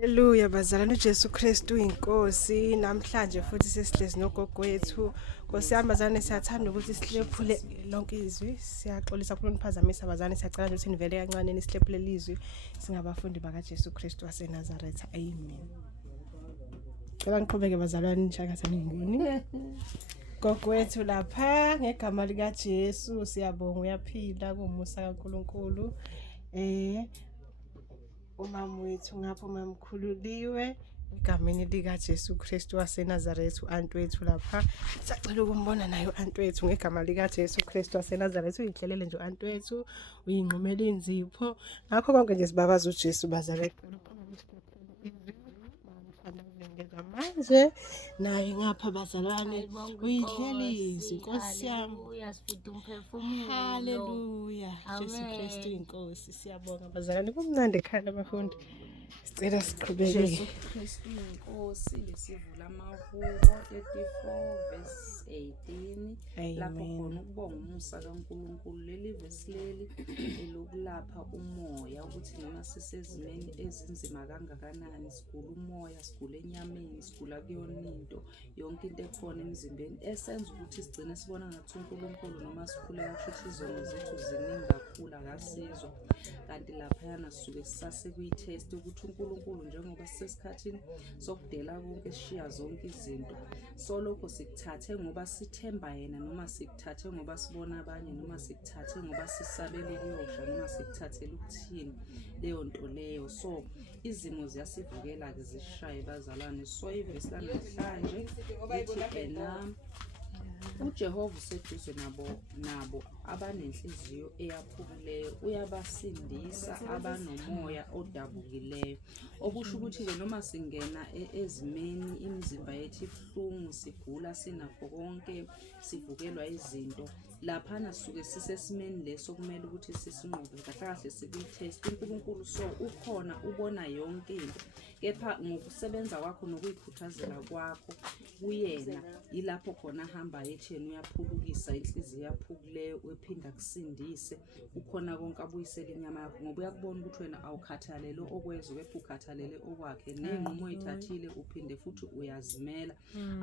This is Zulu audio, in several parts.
Haleluya bazalwane uJesu Kristu inkosi namhlanje futhi sesihlezi nogogo wethu Nkosi yami bazalwane siyathanda ukuthi silephule lonke izwi siyaxolisa kulo niphazamisa bazalwane siyacela nje ukuthi nivele kancane nisilephule izwi singabafundi bakaJesu Kristu waseNazaretha amen. Cela ngiqhubeke bazalwane nishaka ngini. Gogo wethu lapha ngegama lika Jesu siyabonga uyaphila kumusa kaNkuluNkulu. Umama wethu ngapho mamkhululiwe egameni lika Jesu Kristu waseNazaretha uAntwethu lapha sicela ukumbona naye uAntwethu ngegama lika Jesu Kristu waseNazaretha uyihlelele nje uAntwethu uyinqumela inzipho ngakho konke nje sibabaza uJesu bazalwane manje naye ngapha bazalwane uyidlelise inkosi yami uyasifida umphefumulo. haleluya Jesu Kristu inkosi siyabonga bazalwane kumnandi ekhaya abafundi sicela siqhubeke Jesu Kristu inkosi lesivula amahubo 34 verse 18 lapho khona ukubonga umusa kaNkuluNkulu leli verse leli elokulapha umoya ukuthi noma sisezimeni ezinzima kangakanani sigula umoya sigula enyameni sigula kuyona into yonke into ekhona emzimbeni esenza ukuthi sigcine sibona ngathi uNkulunkulu noma sikhuleka futhi izono zethu ziningi kakhulu akasizwa kanti lapha yana sisuke sisase kuyitest ukuthi uNkulunkulu njengoba sisesikhathini sokudela konke sishiya zonke izinto soloko sikuthathe ngoba sithemba yena noma sikuthathe ngoba sibona abanye noma sikuthathe ngoba sisabele kuyosha noma sikuthathele ukuthini leyo nto leyo so izimo ziyasivukela ke zishaye bazalwane so ivesi namhlanje lithi uJehova useduze nabo abanenhliziyo eyaphukileyo uyabasindisa abanomoya odabukileyo okusho ukuthi ke noma singena ezimeni imizimba yethu ibuhlungu sigula sinakho konke sivukelwa izinto laphana sisuke sisesimeni leso kumele ukuthi sisinqobe kahle sikuyitest uNkulunkulu so ukhona ubona yonke into kepha ngokusebenza kwakho nokuyikhuthazela kwakho kuyena ilapho khona hamba yetheni uyaphulukisa inhliziyo yaphukileyo wephinda kusindise ukhona konke abuyisela inyama yakho ngoba uyakubona ukuthi wena awukhathalele okwezwe kepha ukhathalele okwakhe nenqumo oyithathile uphinde futhi uyazimela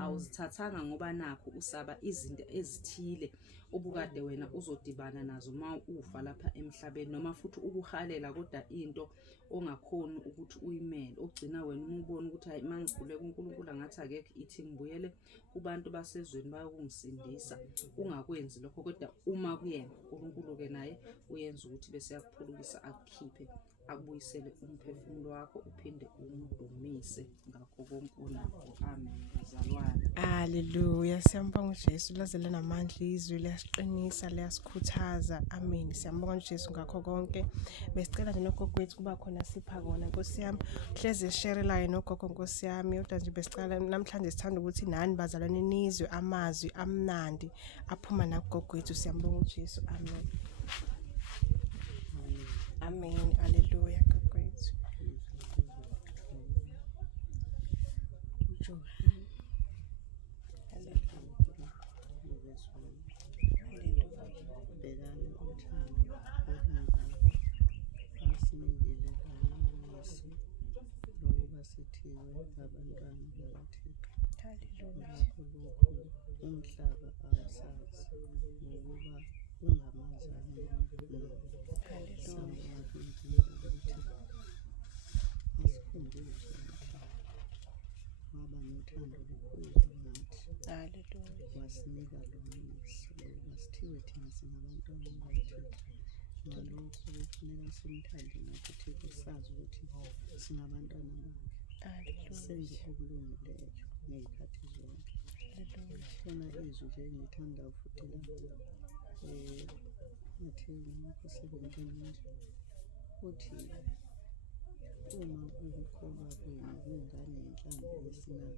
awuzithathanga ngoba nakho usaba izinto ezithile obukade wena uzodibana nazo uma ufa lapha emhlabeni noma futhi ukuhalela kodwa into ongakhoni ukuthi uyimele ogcina wena umubona ukuthi hayi mangigule kuNkulunkulu angathi akekho ithi ngibuyele kubantu basezweni bayokungisindisa ungakwenzi lokho kodwa uma kuyena uNkulunkulu ke naye uyenza ukuthi bese yakuphulukisa akukhiphe akubuyisele umphefumulo wakho uphinde umdumise ngakho konke onakho amen bazalwane haleluya siyambonga uJesu lazela namandla izwi liyasiqinisa liyasikhuthaza amen siyambonga uJesu ngakho konke besicela nje nogogo wethu kuba khona sipha kona Nkosi yami hleze share line nogogo Nkosi yami kodwa nje besicela namhlanje sithanda ukuthi nani bazalwane nizwe amazwi amnandi aphuma nagogo wethu siyambonga uJesu amen amen haleluya gogo wethu umhlaba awasazi ngoba ungamazana ngoba nothando lukhulu nathi wasinika lomisi wasithiwe thina singabantwana bakaThixo ngalokho kufuneka simthande nokuthi kusazi ukuthi singabantwana bakhe senze okulungileyo ngezikhathi zonke khona izwi nje ngithanda futhi Matthew 17 uthi uma ukukholwa kwenu kungane inhlamvu yesinani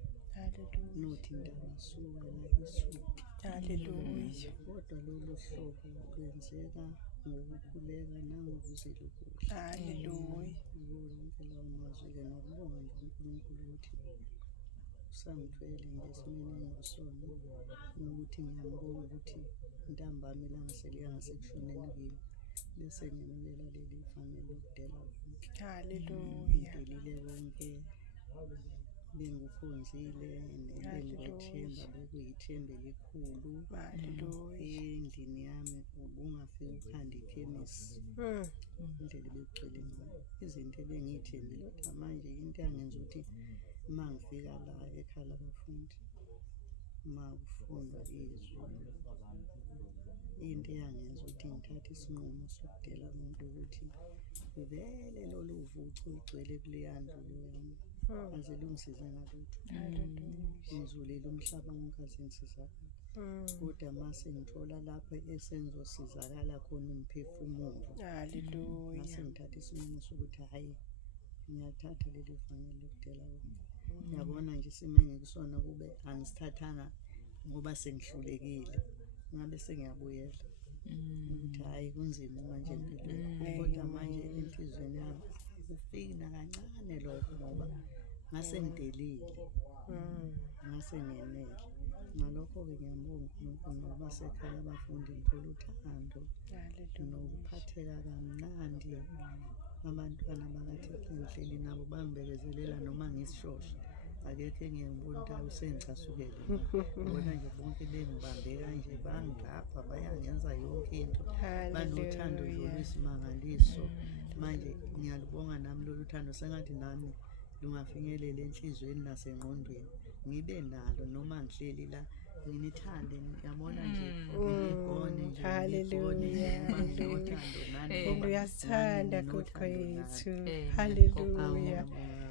nothi ndabasuka lalisuku haleluya kodwa lolu hlobo lwenzeka ngokukhuleka nangokuzilukula haleluya bonke lawo mazwi nokubonga nje uNkulunkulu ukuthi usangithwele ngesimini engusona ukuthi ngiyambona ukuthi intambama ilangaselika ngasekushoneni kimi bese nginikela leli fanele lokudela haleluya delile konke bengikhonzile bengithemba bekuyithemba elikhulu. Haleluya. Endlini yami ubungafika ukhanda ikhemisi indlela bekugcwele ngayo izinto ebengiyithembile kodwa manje into yangenza ukuthi uma ngifika la ekhaya labafundi uma kufundwa izwi into eyangenza ukuthi ngithathe isinqumo sokudela umuntu ukuthi vele lolu vucu lugcwele kuleya ndlu yami aze lungisize ngalutho. Ngizulela umhlaba wonke azingisizakala kodwa mase ngithola lapho esengizosizakala khona umphefumulo. Haleluya. Mase ngithatha isinqumo sokuthi hhayi ngiyathatha leli vangeli lokudela wona. Ngiyabona nje isimo engikusona kube angisithathanga ngoba sengihlulekile ngabe sengiyabuyela ukuthi hhayi kunzima manje empilweni kodwa manje enhlizweni yami akufiki nakancane lokho ngoba ngase ngidelile ngase ngenele. Ngalokho-ke ngiyambonga uNkulunkulu ngoba sekhaya abafundi ngithola uthando nokuphatheka kamnandi. Abantwana bakathi ngihleli nabo bangibekezelela noma ngisishosha akekho engiyengibona ukuthi usengicasukele ngibona nje bonke bengibambe kanje bangapha bayangenza yonke into banothando nje olwesimangaliso. Manje ngiyalubonga nami lolu thando sengathi nami lungafinyelela enhlizweni nasengqondweni ngibe nalo noma ngihleli la nginithande ngiyabona nje ngigone nje Haleluya. nginothando nani Uyasithanda gokwethu. Haleluya.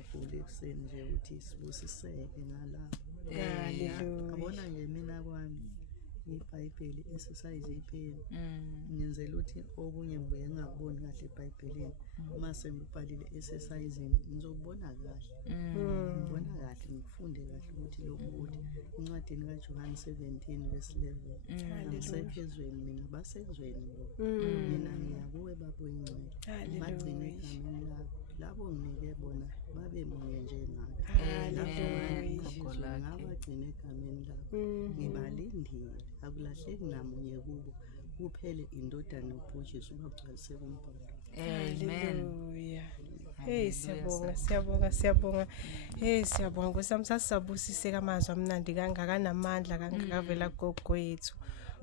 kakhulu ekuseni nje ukuthi sibusiseke ngalapho. Haleluya. Abona nje mina kwami iBhayibheli exercise ipeni ngenzela ukuthi okunye ngibuye ngingakuboni kahle eBhayibhelini uma sengibhalile exercising ngizobona kahle ngibona kahle ngifunde kahle ukuthi lokhu ukuthi incwadini kaJohn 17:11 angisephezweni mina basekuzweni lo mina ngiyakuwe babo ingcwele bagcine egameni lakho labo nginike bona babe munye nje nawe ngabagcine egameni lakho ngibalindile akulahleki namunye kubo kuphele indodana uBhujiswa ubagcwalise kumbhalo. Haleluya. Hey siyabonga. Hey siyabonga Nkosi sasisabusiseka amazwi amnandi kangaka namandla kangakavela gogwethu.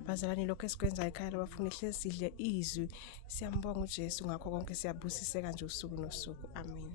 Bazalwane lokho esikwenza ekhaya labafuna ihlezi sidle izwi. Siyambonga uJesu ngakho konke siyabusiseka nje usuku nosuku. Amen.